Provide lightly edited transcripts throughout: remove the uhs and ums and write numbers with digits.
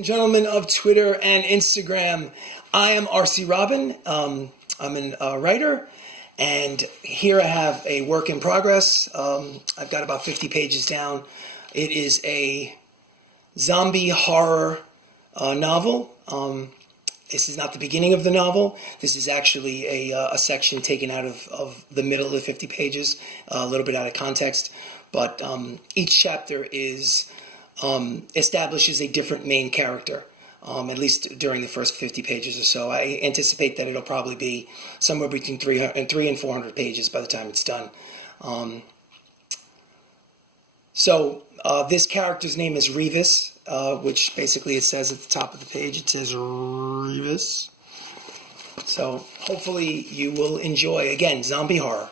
Gentlemen of Twitter and Instagram, I am RC Robbin. I'm a writer, and here I have a work in progress. I've got about 50 pages down. It is a zombie horror novel. This is not the beginning of the novel. This is actually a section taken out of the middle of the 50 pages, a little bit out of context. But each chapter establishes a different main character, at least during the first 50 pages or so. I anticipate that it'll probably be somewhere between 300 and 400 pages by the time it's done. This character's name is Revis, which basically it says at the top of the page, it says Revis. So hopefully you will enjoy, again, zombie horror.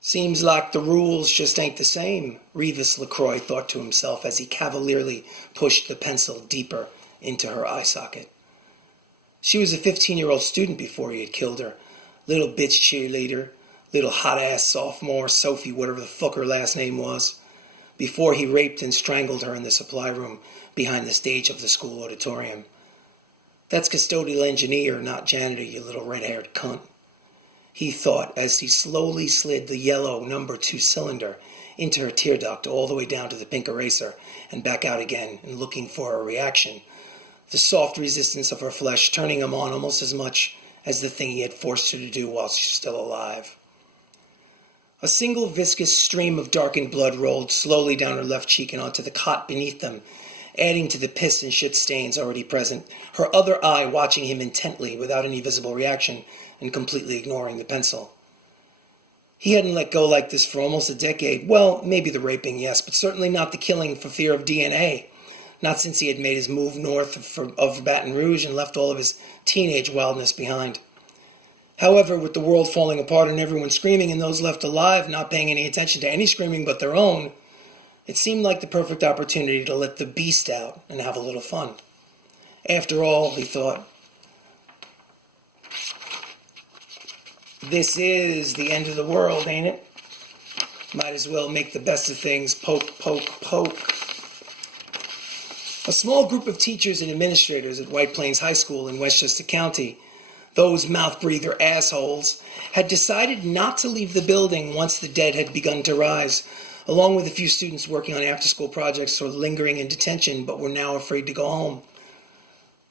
Seems like the rules just ain't the same, Revis LaCroix thought to himself as he cavalierly pushed the pencil deeper into her eye socket. She was a 15-year-old student before he had killed her. Little bitch cheerleader, little hot-ass sophomore, Sophie, whatever the fuck her last name was, before he raped and strangled her in the supply room behind the stage of the school auditorium. That's custodial engineer, not janitor, you little red-haired cunt, he thought as he slowly slid the yellow number 2 cylinder into her tear duct all the way down to the pink eraser and back out again and looking for a reaction, the soft resistance of her flesh turning him on almost as much as the thing he had forced her to do while she was still alive. A single viscous stream of darkened blood rolled slowly down her left cheek and onto the cot beneath them, adding to the piss and shit stains already present, her other eye watching him intently without any visible reaction and completely ignoring the pencil. He hadn't let go like this for almost a decade. Well, maybe the raping, yes, but certainly not the killing for fear of DNA. Not since he had made his move north of Baton Rouge and left all of his teenage wildness behind. However, with the world falling apart and everyone screaming and those left alive not paying any attention to any screaming but their own, it seemed like the perfect opportunity to let the beast out and have a little fun. After all, he thought, this is the end of the world, ain't it? Might as well make the best of things. Poke, poke, poke. A small group of teachers and administrators at White Plains High School in Westchester County, those mouth-breather assholes, had decided not to leave the building once the dead had begun to rise, along with a few students working on after-school projects or lingering in detention but were now afraid to go home.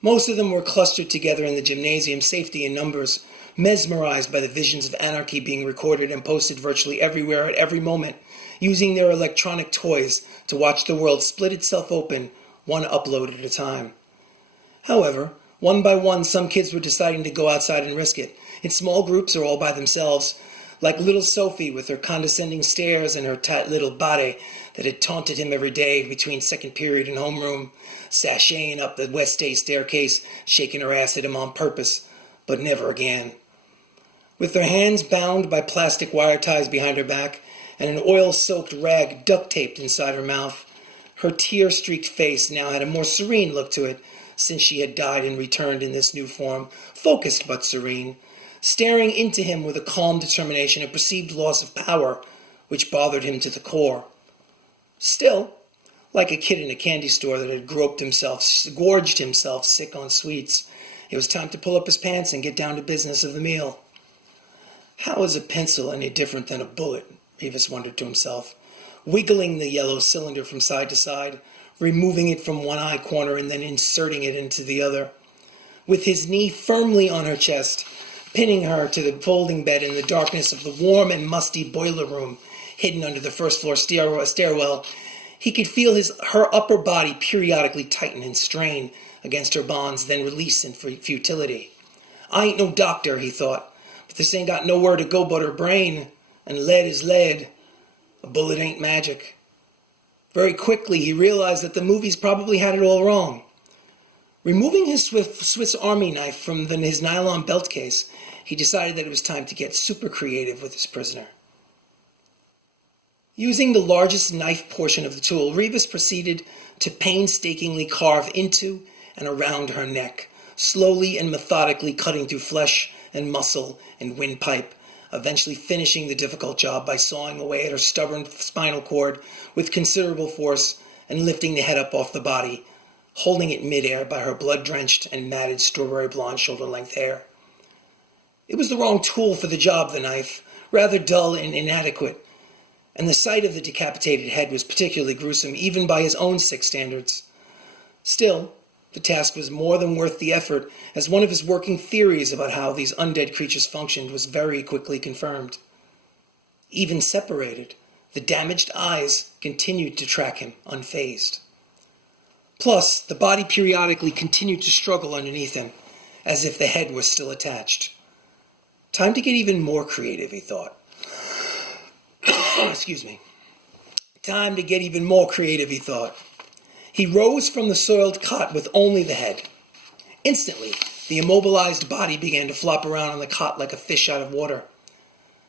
Most of them were clustered together in the gymnasium, safety in numbers, mesmerized by the visions of anarchy being recorded and posted virtually everywhere at every moment, using their electronic toys to watch the world split itself open, one upload at a time. However, one by one, some kids were deciding to go outside and risk it, in small groups or all by themselves, like little Sophie with her condescending stares and her tight little body that had taunted him every day between second period and homeroom, sashaying up the West Day staircase, shaking her ass at him on purpose, but never again. With her hands bound by plastic wire ties behind her back and an oil-soaked rag duct-taped inside her mouth, her tear-streaked face now had a more serene look to it since she had died and returned in this new form, focused but serene, staring into him with a calm determination and perceived loss of power which bothered him to the core. Still, like a kid in a candy store that had gorged himself sick on sweets, it was time to pull up his pants and get down to business of the meal. How is a pencil any different than a bullet? Revis wondered to himself, wiggling the yellow cylinder from side to side, removing it from one eye corner and then inserting it into the other. With his knee firmly on her chest, pinning her to the folding bed in the darkness of the warm and musty boiler room hidden under the first-floor stairwell, he could feel her upper body periodically tighten and strain against her bonds, then release in futility. I ain't no doctor, he thought, but this ain't got nowhere to go but her brain, and lead is lead. A bullet ain't magic. Very quickly, he realized that the movies probably had it all wrong. Removing his Swiss Army knife from his nylon belt case, he decided that it was time to get super creative with his prisoner. Using the largest knife portion of the tool, Revis proceeded to painstakingly carve into and around her neck, slowly and methodically cutting through flesh and muscle and windpipe, eventually finishing the difficult job by sawing away at her stubborn spinal cord with considerable force and lifting the head up off the body, holding it midair by her blood-drenched and matted strawberry blonde shoulder-length hair. It was the wrong tool for the job, the knife, rather dull and inadequate, and the sight of the decapitated head was particularly gruesome, even by his own sick standards. Still, the task was more than worth the effort, as one of his working theories about how these undead creatures functioned was very quickly confirmed. Even separated, the damaged eyes continued to track him unfazed. Plus, the body periodically continued to struggle underneath him, as if the head was still attached. Time to get even more creative, he thought. Excuse me. Time to get even more creative, he thought. He rose from the soiled cot with only the head. Instantly, the immobilized body began to flop around on the cot like a fish out of water.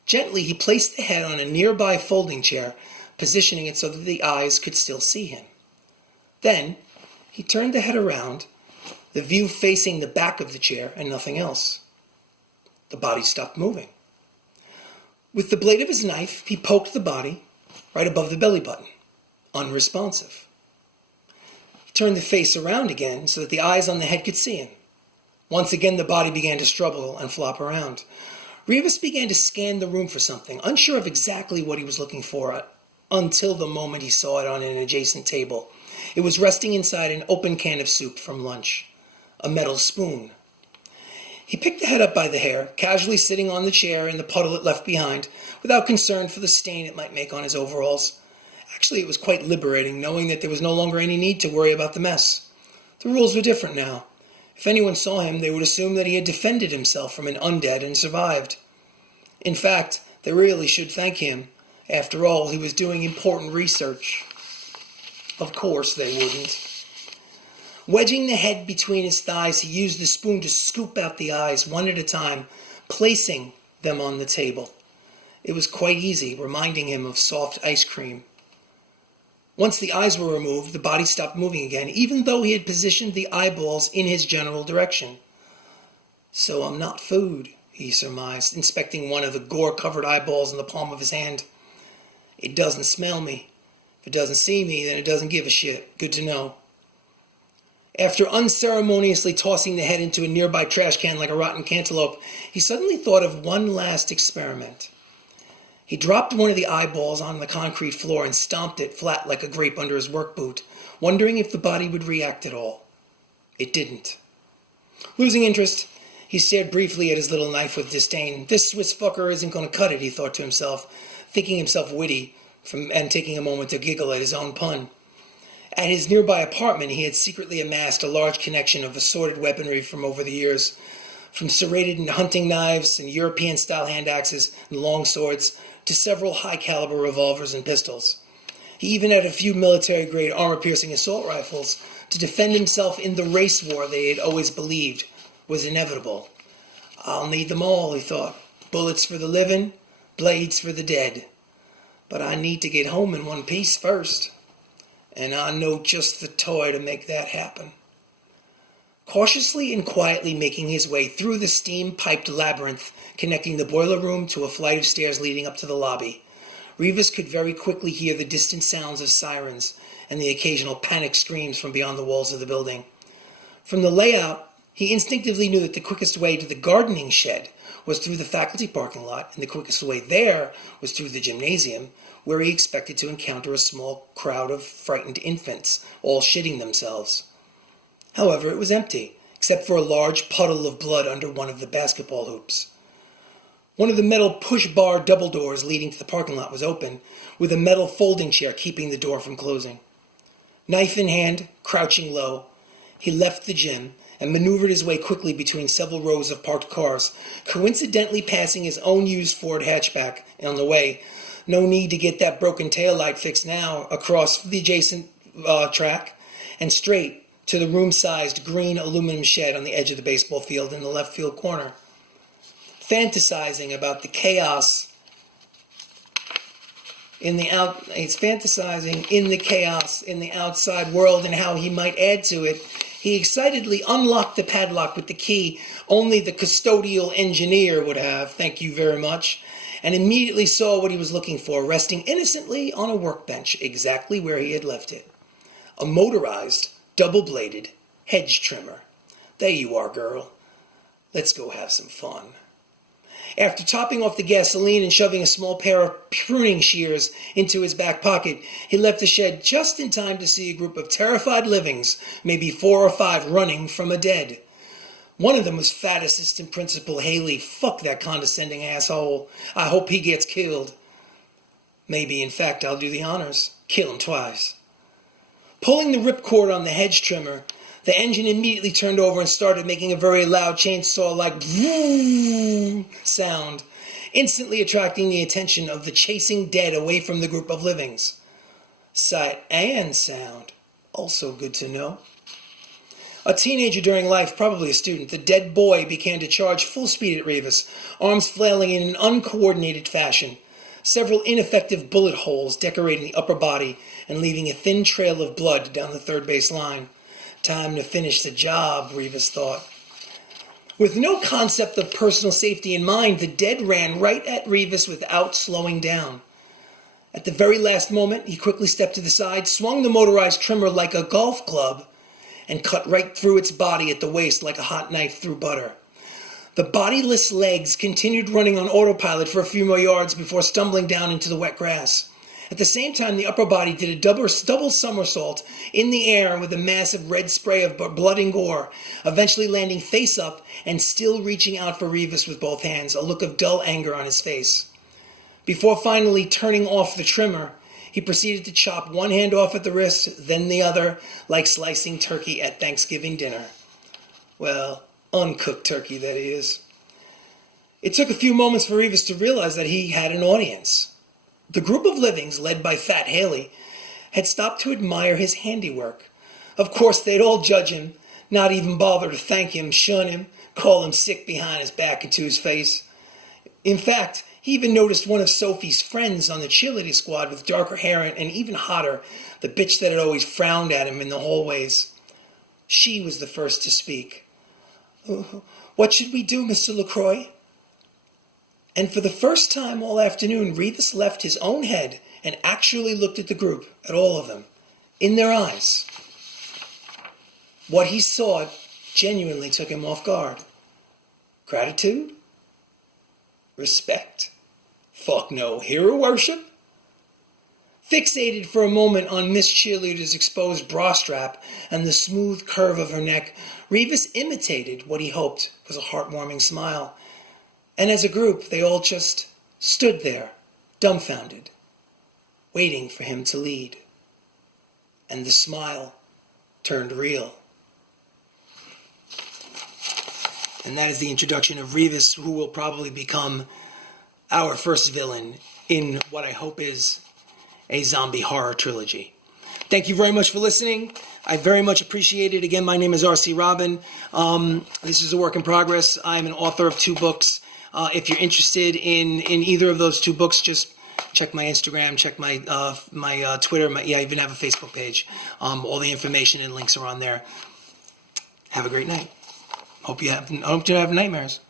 Gently, he placed the head on a nearby folding chair, positioning it so that the eyes could still see him. Then, he turned the head around, the view facing the back of the chair and nothing else. The body stopped moving. With the blade of his knife, he poked the body right above the belly button, unresponsive. He turned the face around again so that the eyes on the head could see him. Once again, the body began to struggle and flop around. Revis began to scan the room for something, unsure of exactly what he was looking for, until the moment he saw it on an adjacent table. It was resting inside an open can of soup from lunch, a metal spoon. He picked the head up by the hair, casually sitting on the chair in the puddle it left behind, without concern for the stain it might make on his overalls. Actually, it was quite liberating, knowing that there was no longer any need to worry about the mess. The rules were different now. If anyone saw him, they would assume that he had defended himself from an undead and survived. In fact, they really should thank him. After all, he was doing important research. Of course they wouldn't. Wedging the head between his thighs, he used the spoon to scoop out the eyes one at a time, placing them on the table. It was quite easy, reminding him of soft ice cream. Once the eyes were removed, the body stopped moving again, even though he had positioned the eyeballs in his general direction. So I'm not food, he surmised, inspecting one of the gore-covered eyeballs in the palm of his hand. It doesn't smell me. If it doesn't see me, then it doesn't give a shit. Good to know. After unceremoniously tossing the head into a nearby trash can like a rotten cantaloupe, he suddenly thought of one last experiment. He dropped one of the eyeballs on the concrete floor and stomped it flat like a grape under his work boot, wondering if the body would react at all. It didn't. Losing interest, he stared briefly at his little knife with disdain. This Swiss fucker isn't going to cut it, he thought to himself, thinking himself witty and taking a moment to giggle at his own pun. At his nearby apartment, he had secretly amassed a large collection of assorted weaponry from over the years, from serrated hunting knives and European-style hand axes and long swords to several high-caliber revolvers and pistols. He even had a few military-grade armor-piercing assault rifles to defend himself in the race war they had always believed was inevitable. I'll need them all, he thought. Bullets for the living, blades for the dead. But I need to get home in one piece first. And I know just the toy to make that happen. Cautiously and quietly making his way through the steam-piped labyrinth connecting the boiler room to a flight of stairs leading up to the lobby, Revis could very quickly hear the distant sounds of sirens and the occasional panic screams from beyond the walls of the building. From the layout, he instinctively knew that the quickest way to the gardening shed was through the faculty parking lot, and the quickest way there was through the gymnasium, where he expected to encounter a small crowd of frightened infants, all shitting themselves. However, it was empty, except for a large puddle of blood under one of the basketball hoops. One of the metal push-bar double doors leading to the parking lot was open, with a metal folding chair keeping the door from closing. Knife in hand, crouching low, he left the gym and maneuvered his way quickly between several rows of parked cars, coincidentally passing his own used Ford hatchback on the way. No need to get that broken taillight fixed now, across the adjacent track and straight to the room-sized green aluminum shed on the edge of the baseball field in the left field corner. Fantasizing about the chaos in the outside world and how he might add to it, he excitedly unlocked the padlock with the key only the custodial engineer would have, thank you very much, and immediately saw what he was looking for, resting innocently on a workbench, exactly where he had left it. a motorized, double-bladed hedge trimmer. There you are, girl. Let's go have some fun. After topping off the gasoline and shoving a small pair of pruning shears into his back pocket, he left the shed just in time to see a group of terrified livings, maybe 4 or 5, running from a dead. One of them was Fat Assistant Principal Haley. Fuck that condescending asshole. I hope he gets killed. Maybe, in fact, I'll do the honors. Kill him twice. Pulling the ripcord on the hedge trimmer, the engine immediately turned over and started making a very loud chainsaw-like sound, instantly attracting the attention of the chasing dead away from the group of livings. Sight and sound, also good to know. A teenager during life, probably a student, the dead boy began to charge full speed at Revis, arms flailing in an uncoordinated fashion, several ineffective bullet holes decorating the upper body and leaving a thin trail of blood down the third base line. Time to finish the job, Revis thought. With no concept of personal safety in mind, the dead ran right at Revis without slowing down. At the very last moment, he quickly stepped to the side, swung the motorized trimmer like a golf club, and cut right through its body at the waist like a hot knife through butter. The bodiless legs continued running on autopilot for a few more yards before stumbling down into the wet grass. At the same time, the upper body did a double somersault in the air with a massive red spray of blood and gore, eventually landing face up and still reaching out for Revis with both hands, a look of dull anger on his face. Before finally turning off the trimmer, he proceeded to chop one hand off at the wrist, then the other, like slicing turkey at Thanksgiving dinner. Well, uncooked turkey, that is. It took a few moments for Revis to realize that he had an audience. The group of livings, led by Fat Haley, had stopped to admire his handiwork. Of course, they'd all judge him, not even bother to thank him, shun him, call him sick behind his back and to his face. In fact, he even noticed one of Sophie's friends on the cheerleading squad with darker hair and even hotter, the bitch that had always frowned at him in the hallways. She was the first to speak. "What should we do, Mr. LaCroix?" And for the first time all afternoon, Revis left his own head and actually looked at the group, at all of them, in their eyes. What he saw genuinely took him off guard. Gratitude? Respect? Fuck no. Hero worship? Fixated for a moment on Miss Cheerleader's exposed bra strap and the smooth curve of her neck, Revis imitated what he hoped was a heartwarming smile. And as a group, they all just stood there, dumbfounded, waiting for him to lead. And the smile turned real. And that is the introduction of Revis, who will probably become our first villain in what I hope is a zombie horror trilogy. Thank you very much for listening. I very much appreciate it. Again, my name is RC Robbin. This is a work in progress. I'm an author of 2 books. If you're interested in either of those 2 books, just check my Instagram, check my Twitter. I even have a Facebook page. All the information and links are on there. Have a great night. Hope you have nightmares.